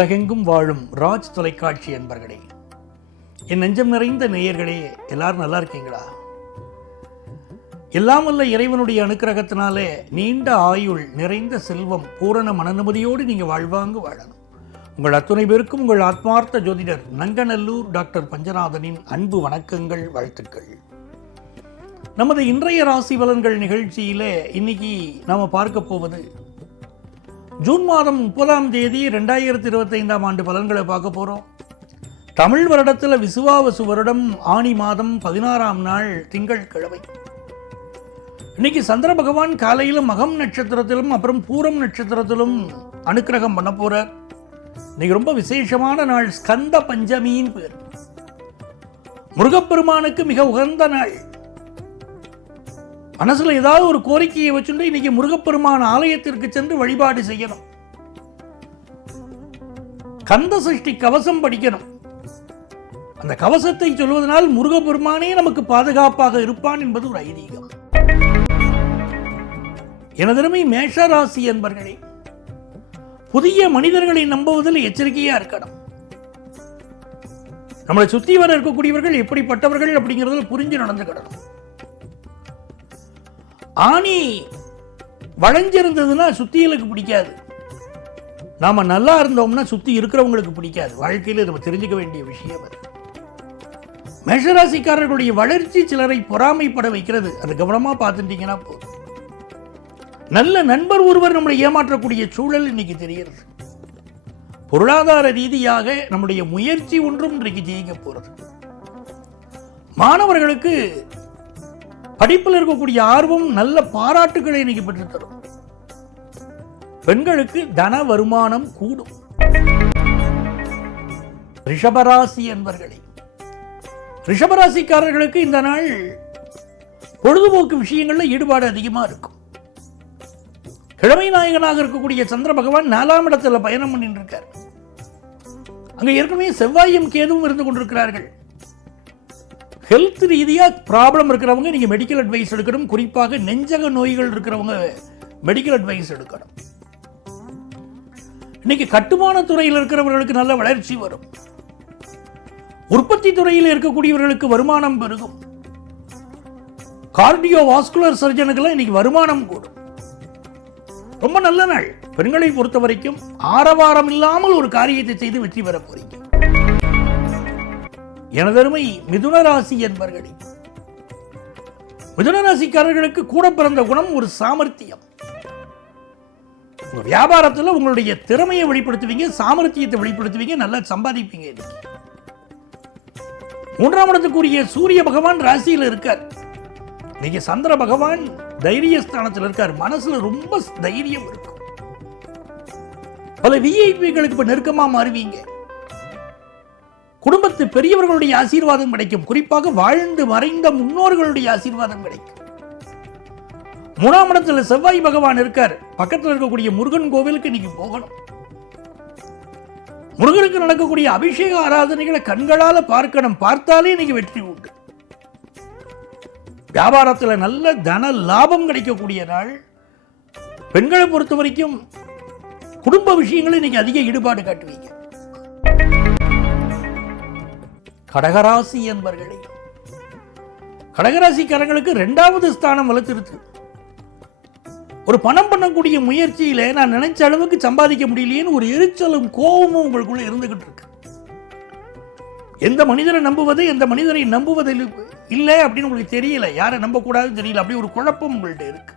உலகெங்கும் வாழும் ராஜ் தொலைக்காட்சி அன்பர்களே, என் நெஞ்சம் நிறைந்த நேயர்களே, எல்லாரும் நல்லா இருக்கீங்களா? எல்லாம் வல்ல இறைவனுடைய அனுக்கிரகத்தினாலே நீண்ட ஆயுள், நிறைந்த செல்வம், பூரண மனநிம்மதியோடு நீங்கள் வாழ்வாங்க வாழணும். உங்கள் அத்துணை பேருக்கும் உங்கள் ஆத்மார்த்த ஜோதிடர் நங்கநல்லூர் டாக்டர் பஞ்சநாதனின் அன்பு வணக்கங்கள், வாழ்த்துக்கள். நமது இன்றைய ராசி பலன்கள் நிகழ்ச்சியிலே இன்னைக்கு நாம் பார்க்க போவது ஜூன் மாதம் 30ஆம் தேதி 2025ஆம் ஆண்டு பலன்களை பார்க்க போகிறோம். தமிழ் வருடத்தில் விசுவாவசு வருடம் ஆனி மாதம் 16ஆம் நாள் திங்கட்கிழமை. இன்னைக்கு சந்திர பகவான் காலையில் மகம் நட்சத்திரத்திலும் அப்புறம் பூரம் நட்சத்திரத்திலும் அனுக்கிரகம் பண்ண போறார். இன்னைக்கு ரொம்ப விசேஷமான நாள், ஸ்கந்த பஞ்சமியின் பேர். முருகப்பெருமானுக்கு மிக உகந்த நாள். மனசுல ஏதாவது ஒரு கோரிக்கையை வச்சுட்டு இன்னைக்கு முருகப்பெருமான் ஆலயத்திற்கு சென்று வழிபாடு செய்யணும். கந்த சஷ்டி கவசம் படிக்கணும். அந்த கவசத்தை சொல்வதனால் முருகப்பெருமானே நமக்கு பாதுகாப்பாக இருப்பான் என்பது ஒரு ஐதீகம். எனதருமை மேஷராசி என்பர்களே, புதிய மனிதர்களை நம்புவதில் எச்சரிக்கையா இருக்கணும். நம்மளை சுத்தி வர இருக்கக்கூடியவர்கள் எப்படிப்பட்டவர்கள் அப்படிங்கிறதுல புரிஞ்சு நடந்துக்கிடணும். ஆணி வளைஞ்சிருந்ததுன்னா சுத்திகளுக்கு பிடிக்காது. நாம நல்லா இருந்தோம்னா சுத்தி இருக்கிறவங்களுக்கு பிடிக்காது. வாழ்க்கையில் நம்ம தெரிஞ்சுக்க வேண்டிய விஷயம் அது. மேஷராசிக்காரர்களுடைய வளர்ச்சி சிலரை பொறாமைப்பட வைக்கிறது. அதை கவனமா பார்த்துட்டீங்கன்னா போதும். நல்ல நண்பர் ஒருவர் நம்மளை ஏமாற்றக்கூடிய சூழல் இன்னைக்கு தெரிகிறது. பொருளாதார ரீதியாக நம்முடைய முயற்சி ஒன்றும் இன்றைக்கு ஜெயிக்க போறது. மாணவர்களுக்கு படிப்பில் இருக்கக்கூடிய ஆர்வம் நல்ல பாராட்டுகளை இன்னைக்கு பெற்றுத்தரும். பெண்களுக்கு தன வருமானம் கூடும். ரிஷபராசி என்பர்களே, ரிஷபராசிக்காரர்களுக்கு இந்த நாள் பொழுதுபோக்கு விஷயங்கள்ல ஈடுபாடு அதிகமா இருக்கும். கிழமை நாயகனாக இருக்கக்கூடிய சந்திர பகவான் 4ஆம் இடத்துல பயணம் பண்ணிட்டு இருக்கார். அங்க ஏற்கனவே செவ்வாயும் கேதுவும் இருந்து கொண்டிருக்கிறார்கள். ஹெல்த் ரீதியாக ப்ராப்ளம் இருக்கிறவங்க நீங்கள் மெடிக்கல் அட்வைஸ் எடுக்கணும். குறிப்பாக நெஞ்சக நோய்கள் இருக்கிறவங்க மெடிக்கல் அட்வைஸ் எடுக்கணும். இன்னைக்கு கட்டுமான துறையில் இருக்கிறவர்களுக்கு நல்ல வளர்ச்சி வரும். உற்பத்தி துறையில் இருக்கக்கூடியவர்களுக்கு வருமானம் பெருகும். கார்டியோ வாஸ்குலர் சர்ஜனுக்கெல்லாம் இன்னைக்கு வருமானம் கூடும். ரொம்ப நல்ல நாள். பெண்களை பொறுத்த வரைக்கும் ஆரவாரம் இல்லாமல் ஒரு காரியத்தை செய்து வெற்றி பெற போறீங்க. எனதருமை மிதுன ராசி என்பர்களே, மிதுன ராசிக்காரர்களுக்கு கூட பிறந்த குணம் ஒரு சாமர்த்தியம். உங்க வியாபாரத்தில் உங்களுடைய திறமையை வெளிப்படுத்துவீங்க, சாமர்த்தியத்தை வெளிப்படுத்துவீங்க, நல்லா சம்பாதிப்பீங்க. 3ஆம் இடத்துக்குரிய சூரிய பகவான் ராசியில் இருக்கார். இன்னைக்கு சந்திர பகவான் தைரியஸ்தானத்தில் இருக்கார். மனசுல ரொம்ப தைரியம் இருக்கும். பல விஐபிகளுக்கு இப்ப நெருக்கமா மாறுவீங்க. குடும்பத்து பெரியவர்களுடைய ஆசீர்வாதம் கிடைக்கும். குறிப்பாக வாழ்ந்து மறைந்த முன்னோர்களுடைய ஆசீர்வாதம் கிடைக்கும். 3ஆம் இடத்துல செவ்வாய் பகவான் இருக்கார். பக்கத்தில் இருக்கக்கூடிய முருகன் கோவிலுக்கு இன்னைக்கு போகணும். முருகனுக்கு நடக்கக்கூடிய அபிஷேக ஆராதனைகளை கண்களால பார்க்கணும். பார்த்தாலே இன்னைக்கு வெற்றி உண்டு. வியாபாரத்தில் நல்ல தன லாபம் கிடைக்கக்கூடிய நாள். பெண்களை பொறுத்த வரைக்கும் குடும்ப விஷயங்களை இன்னைக்கு அதிக ஈடுபாடு காட்டுவீங்க. கடகராசி என்பர்களே, கடகராசிக்காரங்களுக்கு 2வது ஸ்தானம் வளர்த்திருக்கு. ஒரு பணம் பண்ணக்கூடிய முயற்சியில நான் நினைச்ச அளவுக்கு சம்பாதிக்க முடியலையேன்னு ஒரு எரிச்சலும் கோபமும் உங்களுக்குள்ள இருந்துகிட்டு இருக்கு. எந்த மனிதரை நம்புவது, எந்த மனிதரை நம்புவது இல்லை அப்படின்னு உங்களுக்கு தெரியல. யாரை நம்பக்கூடாதுன்னு தெரியல. அப்படி ஒரு குழப்பம் உங்கள்கிட்ட இருக்கு.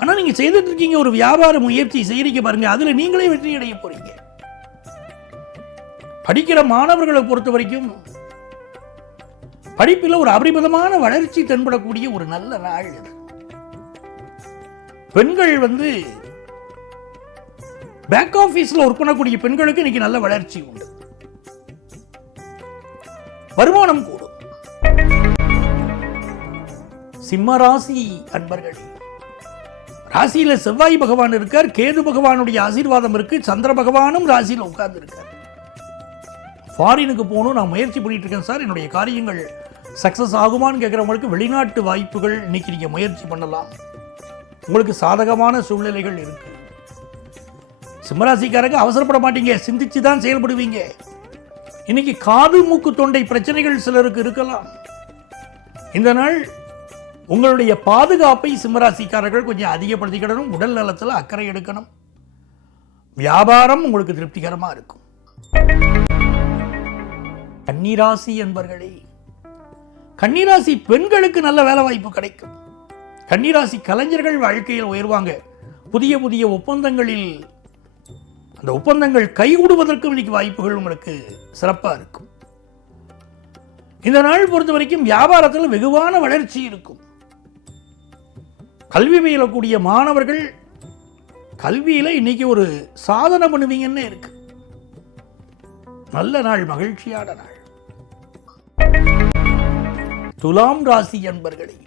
ஆனா நீங்க செய்துட்டு இருக்கீங்க, ஒரு வியாபார முயற்சி செய்யறீங்க பாருங்க, அதுல நீங்களே வெற்றி அடைய போறீங்க. படிக்கிற மாணவர்களை பொறுத்த வரைக்கும் படிப்பில் ஒரு அபரிமிதமான வளர்ச்சி தென்படக்கூடிய ஒரு நல்ல நாள் இது. பெண்கள் பேக் ஆபீஸ்ல ஒர்க் பண்ணக்கூடிய பெண்களுக்கு இன்னைக்கு நல்ல வளர்ச்சி உண்டு. வருமானம் கூடும். சிம்ம ராசி அன்பர்களே, ராசியில செவ்வாய் பகவான் இருக்கார். கேது பகவானுடைய ஆசீர்வாதம் இருக்கு. சந்திர பகவானும் ராசியில உட்கார்ந்து இருக்கார். ஃபாரினுக்கு போகணும் நான் முயற்சி பண்ணிட்டு இருக்கேன் சார், என்னுடைய காரியங்கள் சக்சஸ் ஆகுமான்னு கேட்குறவங்களுக்கு வெளிநாட்டு வாய்ப்புகள் இன்னைக்கு நீங்கள் முயற்சி பண்ணலாம். உங்களுக்கு சாதகமான சூழ்நிலைகள் இருக்கு. சிம்மராசிக்காரங்க அவசரப்பட மாட்டீங்க, சிந்திச்சு தான் செயல்படுவீங்க. இன்னைக்கு காது மூக்கு தொண்டை பிரச்சனைகள் சிலருக்கு இருக்கலாம். இந்த நாள் உங்களுடைய பாதுகாப்பை சிம்மராசிக்காரர்கள் கொஞ்சம் அதிகப்படுத்திக்கிடணும். உடல் நலத்தில் அக்கறை எடுக்கணும். வியாபாரம் உங்களுக்கு திருப்திகரமா இருக்கும். கன்னிராசி என்பர்களே, கன்னிராசி பெண்களுக்கு நல்ல வேலை வாய்ப்பு கிடைக்கும். கன்னிராசி கலைஞர்கள் வாழ்க்கையில் உயர்வாங்க. புதிய புதிய ஒப்பந்தங்களில் அந்த ஒப்பந்தங்கள் கைகூடுவதற்கும் இன்னைக்கு வாய்ப்புகள் உங்களுக்கு சிறப்பாக இருக்கும். இந்த நாள் பொறுத்த வரைக்கும் வியாபாரத்தில் வெகுவான வளர்ச்சி இருக்கும். கல்வி பயிலக்கூடிய மாணவர்கள் கல்வியில் இன்னைக்கு ஒரு சாதனை பண்ணுவீங்கன்னு இருக்கு. நல்ல நாள், மகிழ்ச்சியான நாள். துலாம் ராசி என்பர்களே,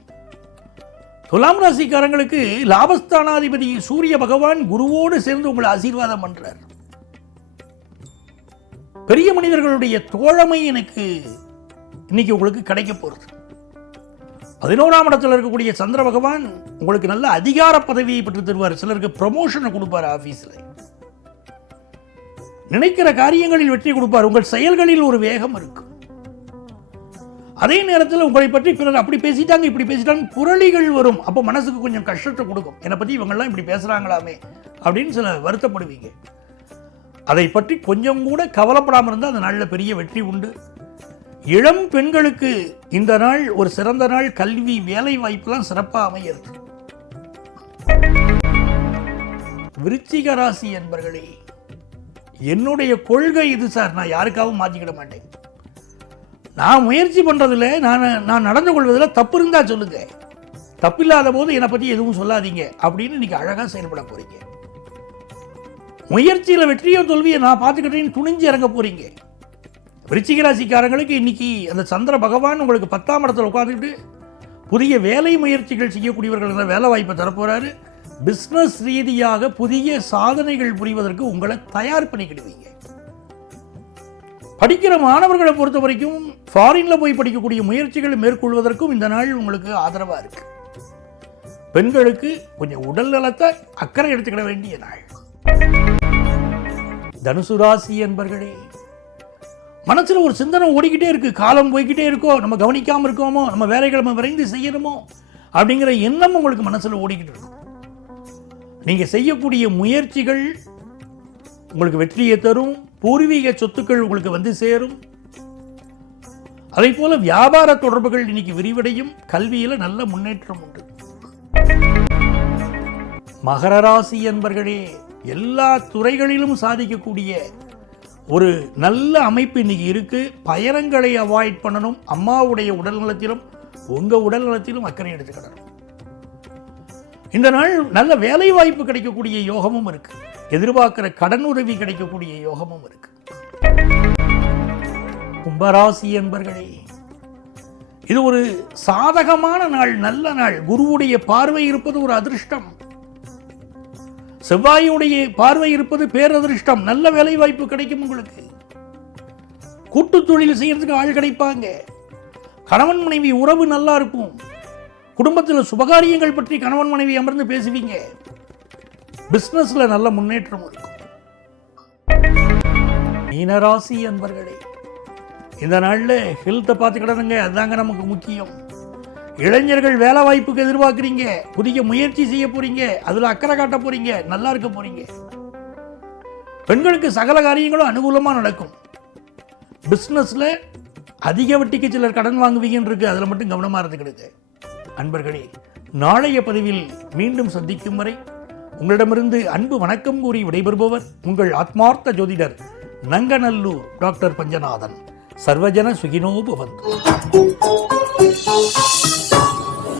துலாம் ராசிக்காரங்களுக்கு லாபஸ்தானாதிபதி சூரிய பகவான் குருவோடு சேர்ந்து உங்களை ஆசீர்வாதம் பண்றார். பெரிய மனிதர்களுடைய தோழமை எனக்கு இன்னைக்கு உங்களுக்கு கிடைக்க போறது. 11ஆம் இடத்தில் இருக்கக்கூடிய சந்திர பகவான் உங்களுக்கு நல்ல அதிகார பதவியை பெற்று தருவார். சிலருக்கு ப்ரமோஷனை கொடுப்பார். ஆபீஸில் நினைக்கிற காரியங்களில் வெற்றி கொடுப்பார். உங்கள் செயல்களில் ஒரு வேகம் இருக்கும். அதே நேரத்தில் உங்களை பற்றி பிறர் அப்படி பேசிட்டாங்க இப்படி பேசிட்டாங்க புரளிகள் வரும். அப்போ மனசுக்கு கொஞ்சம் கஷ்டத்தை கொடுக்கும். என்னை பற்றி இவங்கெல்லாம் இப்படி பேசுகிறாங்களாமே அப்படின்னு சில வருத்தப்படுவீங்க. அதை பற்றி கொஞ்சம் கூட கவலைப்படாமல் இருந்தால் அந்த நாளில் பெரிய வெற்றி உண்டு. இளம் பெண்களுக்கு இந்த நாள் ஒரு சிறந்த நாள். கல்வி, வேலை வாய்ப்புலாம் சிறப்பாக அமைகிறது. விருச்சிக ராசி என்பர்களே, என்னுடைய கொள்கை இது சார், நான் யாருக்காகவும் மாற்றிக்கிட மாட்டேன். நான் முயற்சி பண்ணுறதில்ல, நான் நடந்து கொள்வதில் தப்பு இருந்தால் சொல்லுங்க, தப்பில்லாத போது என்னை பற்றி எதுவும் சொல்லாதீங்க அப்படின்னு இன்னைக்கு அழகாக செயல்பட போறீங்க. முயற்சியில் வெற்றியோ தோல்வியை நான் பார்த்துக்கிட்டேன்னு துணிஞ்சு இறங்க போறீங்க. விருச்சிக ராசிக்காரங்களுக்கு இன்னைக்கு அந்த சந்திர பகவான் உங்களுக்கு 10ஆம் இடத்துல உட்காந்துக்கிட்டு புதிய வேலை முயற்சிகள் செய்யக்கூடியவர்கள் வேலை வாய்ப்பை தரப்போறாரு. பிஸ்னஸ் ரீதியாக புதிய சாதனைகள் புரிவதற்கு உங்களை தயார் பண்ணிக்கிடுவீங்க. படிக்கிற மாணவர்களை பொறுத்த வரைக்கும் ஃபாரின்ல போய் படிக்கக்கூடிய முயற்சிகளை மேற்கொள்வதற்கும் இந்த நாள் உங்களுக்கு ஆதரவா இருக்கு. பெண்களுக்கு கொஞ்சம் உடல் நலத்தை அக்கறை எடுத்துக்கிட வேண்டிய நாள். தனுசு ராசி என்பர்களே, மனசுல ஒரு சிந்தனை ஓடிக்கிட்டே இருக்கு. காலம் போய்கிட்டே இருக்கோ, நம்ம கவனிக்காம இருக்கோமோ, நம்ம வேலைகளை நம்ம விரைந்து செய்யணுமோ அப்படிங்கிற எண்ணம் உங்களுக்கு மனசுல ஓடிக்கிட்டு இருக்கும். நீங்க செய்யக்கூடிய முயற்சிகள் உங்களுக்கு வெற்றியை தரும். பூர்வீக சொத்துக்கள் உங்களுக்கு வந்து சேரும். அதே போல வியாபார தொடர்புகள் இன்னைக்கு விரிவடையும். கல்வியில நல்ல முன்னேற்றம் உண்டு. மகர ராசி என்பர்களே, எல்லா துறைகளிலும் சாதிக்கக்கூடிய ஒரு நல்ல அமைப்பு இன்னைக்கு இருக்கு. பயணங்களை அவாய்ட் பண்ணணும். அம்மாவுடைய உடல் நலத்திலும் உங்க உடல் நலத்திலும் அக்கறை எடுத்துக்கிடணும். இந்த நாள் நல்ல வேலை வாய்ப்பு கிடைக்கக்கூடிய யோகமும் இருக்கு. எதிர்பார்க்கிற கடன் உதவி கிடைக்கக்கூடிய யோகமும் இருக்கு. கும்பராசி என்பர்களே, இது ஒரு சாதகமான நாள், நல்ல நாள். குருவுடைய பார்வை இருப்பது ஒரு அதிர்ஷ்டம். செவ்வாயுடைய பார்வை இருப்பது பேரதிர்ஷ்டம். நல்ல வேலை வாய்ப்பு கிடைக்கும் உங்களுக்கு. கூட்டு தொழில் செய்யறதுக்கு ஆள் கிடைப்பாங்க. கணவன் மனைவி உறவு நல்லா இருக்கும். குடும்பத்தில் சுபகாரியங்கள் பற்றி கணவன் மனைவி அமர்ந்து பேசுவீங்க. பிசினஸ்ல நல்ல முன்னேற்றம் இருக்கும். மீனராசி என்பர்களே, இந்த நாள்ல ஹெல்த்தை பார்த்துக்கிடணுங்க, அதுதாங்க நமக்கு முக்கியம். இளைஞர்கள் வேலை வாய்ப்புக்கு எதிர்பார்க்குறீங்க, புதிய முயற்சி செய்ய போறீங்க, அதுல அக்கறை காட்ட போறீங்க, நல்லா இருக்க போறீங்க. பெண்களுக்கு சகல காரியங்களும் அனுகூலமா நடக்கும். பிசினஸ்ல அதிக வட்டிக்கு சிலர் கடன் வாங்குவீங்கன்னு இருக்கு, அதுல மட்டும் கவனமா இருந்துக்கிடுங்க. அன்பர்களே, நாளைய பதிவில் மீண்டும் சந்திக்கும் வரை உங்களிடமிருந்து அன்பு வணக்கம் கூறி விடைபெறுபவர் உங்கள் ஆத்மார்த்த ஜோதிடர் நங்கநல்லூர் டாக்டர் பஞ்சநாதன். சர்வஜன சுகினோ பவந்து.